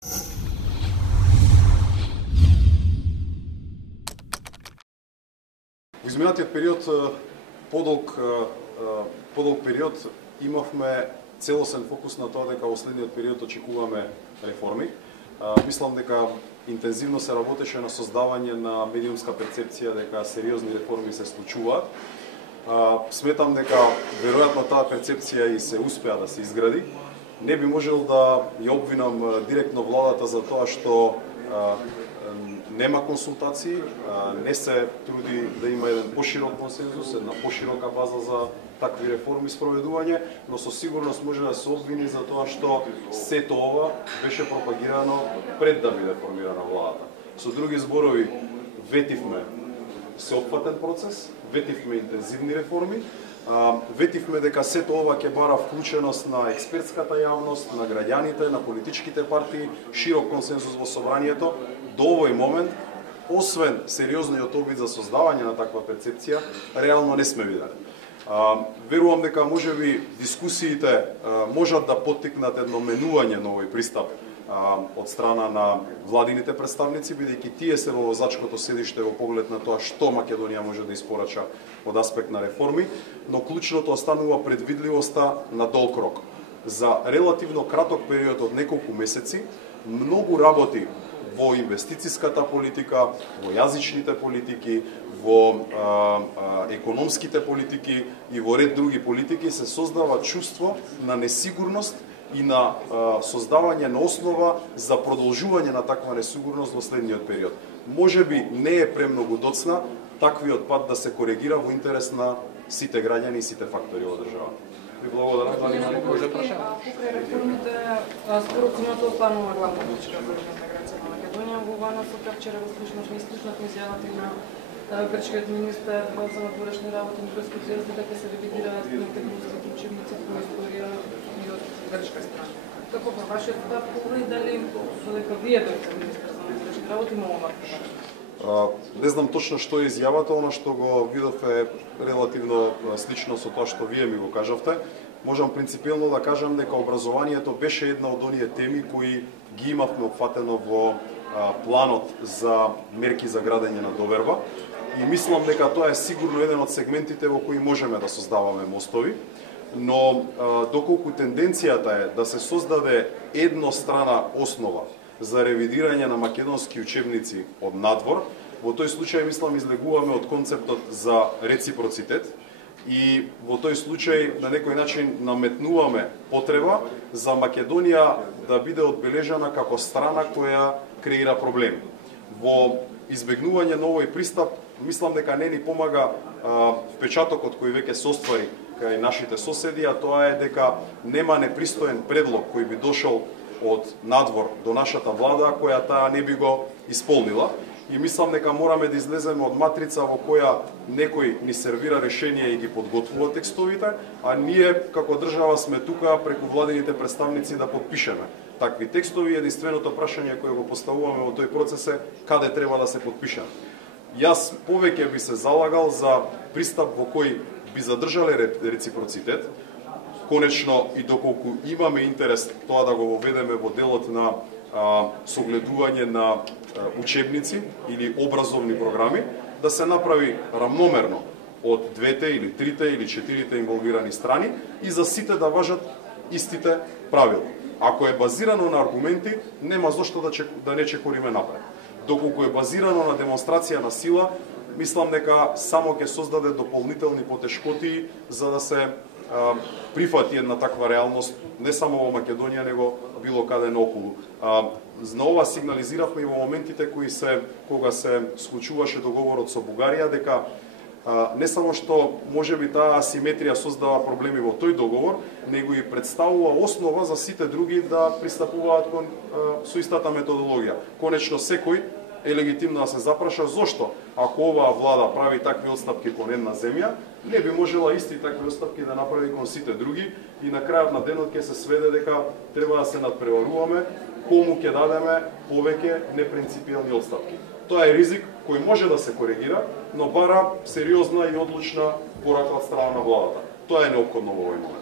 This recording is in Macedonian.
Во изминатиот период, подолг период, имавме целосен фокус на тоа дека во следниот период очекуваме реформи. Мислам дека интензивно се работеше на создавање на медиумска перцепција дека сериозни реформи се случуваат. Сметам дека веројатно таа перцепција и се успеа да се изгради. Не би можел да ја обвинам директно владата за тоа што нема консултации, не се труди да има еден поширок консензус, една поширока база за такви реформи спроведување, но со сигурност може да се обвини за тоа што сето ова беше пропагирано пред да биде формирана владата. Со други зборови, ветивме сеопфатен процес, ветивме интензивни реформи, ветивме дека сето ова ќе бара вклученост на експертската јавност, на граѓаните, на политичките партии, широк консензус во собранието. До овој момент, освен сериозниот обид за создавање на таква перцепција, реално не сме видели. Верувам дека можеби дискусиите можат да поттикнат едно менување на овој пристап од страна на владините представници, бидејќи тие се во возачкото седиште во поглед на тоа што Македонија може да испорача од аспект на реформи, но клучното останува предвидливоста на долг рок. За релативно краток период од неколку месеци, многу работи во инвестицијската политика, во јазичните политики, во економските политики и во ред други политики се создава чувство на несигурност и на создавање на основа за продолжување на таква несигурност во следниот период. Можеби не е премногу доцна таквиот пат да се коригира во интерес на сите граѓани и сите фактори во државата. Ви благодарам. Дали има некој да праша? Покрај реформите, според цената останува главна точка за интеграција на Македонија. Во насока вчера го слушнавме изјавата на грчкиот министер за надворешни работи Никос Козијас дека се ревидираат македонските учебници по историја и од грчка страна. Како по вашиот поглед, дали додека вие бевте министер за надворешни работи има ова? Не знам точно што е изјавата, она што го видов е релативно слично со тоа што вие ми го кажавте. Можам принципиелно да кажам дека образованието беше една од оние теми кои ги имавме опфатено во планот за мерки за градење на доверба и мислам дека тоа е сигурно еден од сегментите во кои можеме да создаваме мостови, но доколку тенденцијата е да се создаде еднострана основа за ревидирање на македонски учебници од надвор, во тој случај мислам излегуваме од концептот за реципроцитет и во тој случај на некој начин наметнуваме потреба за Македонија да биде одбележана како страна која креира проблеми. Во избегнување на овој пристап, мислам дека не ни помага впечатокот кој веќе се оствари кај нашите соседи, а тоа е дека нема непристоен предлог кој би дошол од надвор до нашата влада, која таа не би го исполнила. И мислам дека мораме да излеземе од матрица во која некој ни сервира решение и ги подготвува текстовите, а ние како држава сме тука преку владините представници да подпишеме такви текстови. Единственото прашање кое го поставуваме во тој процес е каде треба да се подпишеме. Јас повеќе би се залагал за пристап во кој би задржале реципроцитет, конечно и доколку имаме интерес тоа да го воведеме во делот на согледување на учебници или образовни програми, да се направи рамномерно од двете или трите или четирите инволвирани страни и за сите да важат истите правила. Ако е базирано на аргументи, нема зошто да не чекориме напред. Доколку е базирано на демонстрација на сила, мислам дека само ќе создаде дополнителни потешкоти за да се прифати една таква реалност не само во Македонија, него било каде наоколу. На ова сигнализиравме и во моментите кога се склучуваше договорот со Бугарија, дека не само што можеби таа асиметрија создава проблеми во тој договор, него и представува основа за сите други да пристапуваат кон со истата методологија. Конечно секој е легитимно да се запраша зошто, ако оваа влада прави такви отстапки кон една земја, не би можела исти такви отстапки да направи кон сите други и на крајот на денот ќе се сведе дека треба да се надпреваруваме кому ќе дадеме повеќе непринципиелни отстапки. Тоа е ризик кој може да се коригира, но бара сериозна и одлучна порака од страна на владата. Тоа е неопходно во овој момент.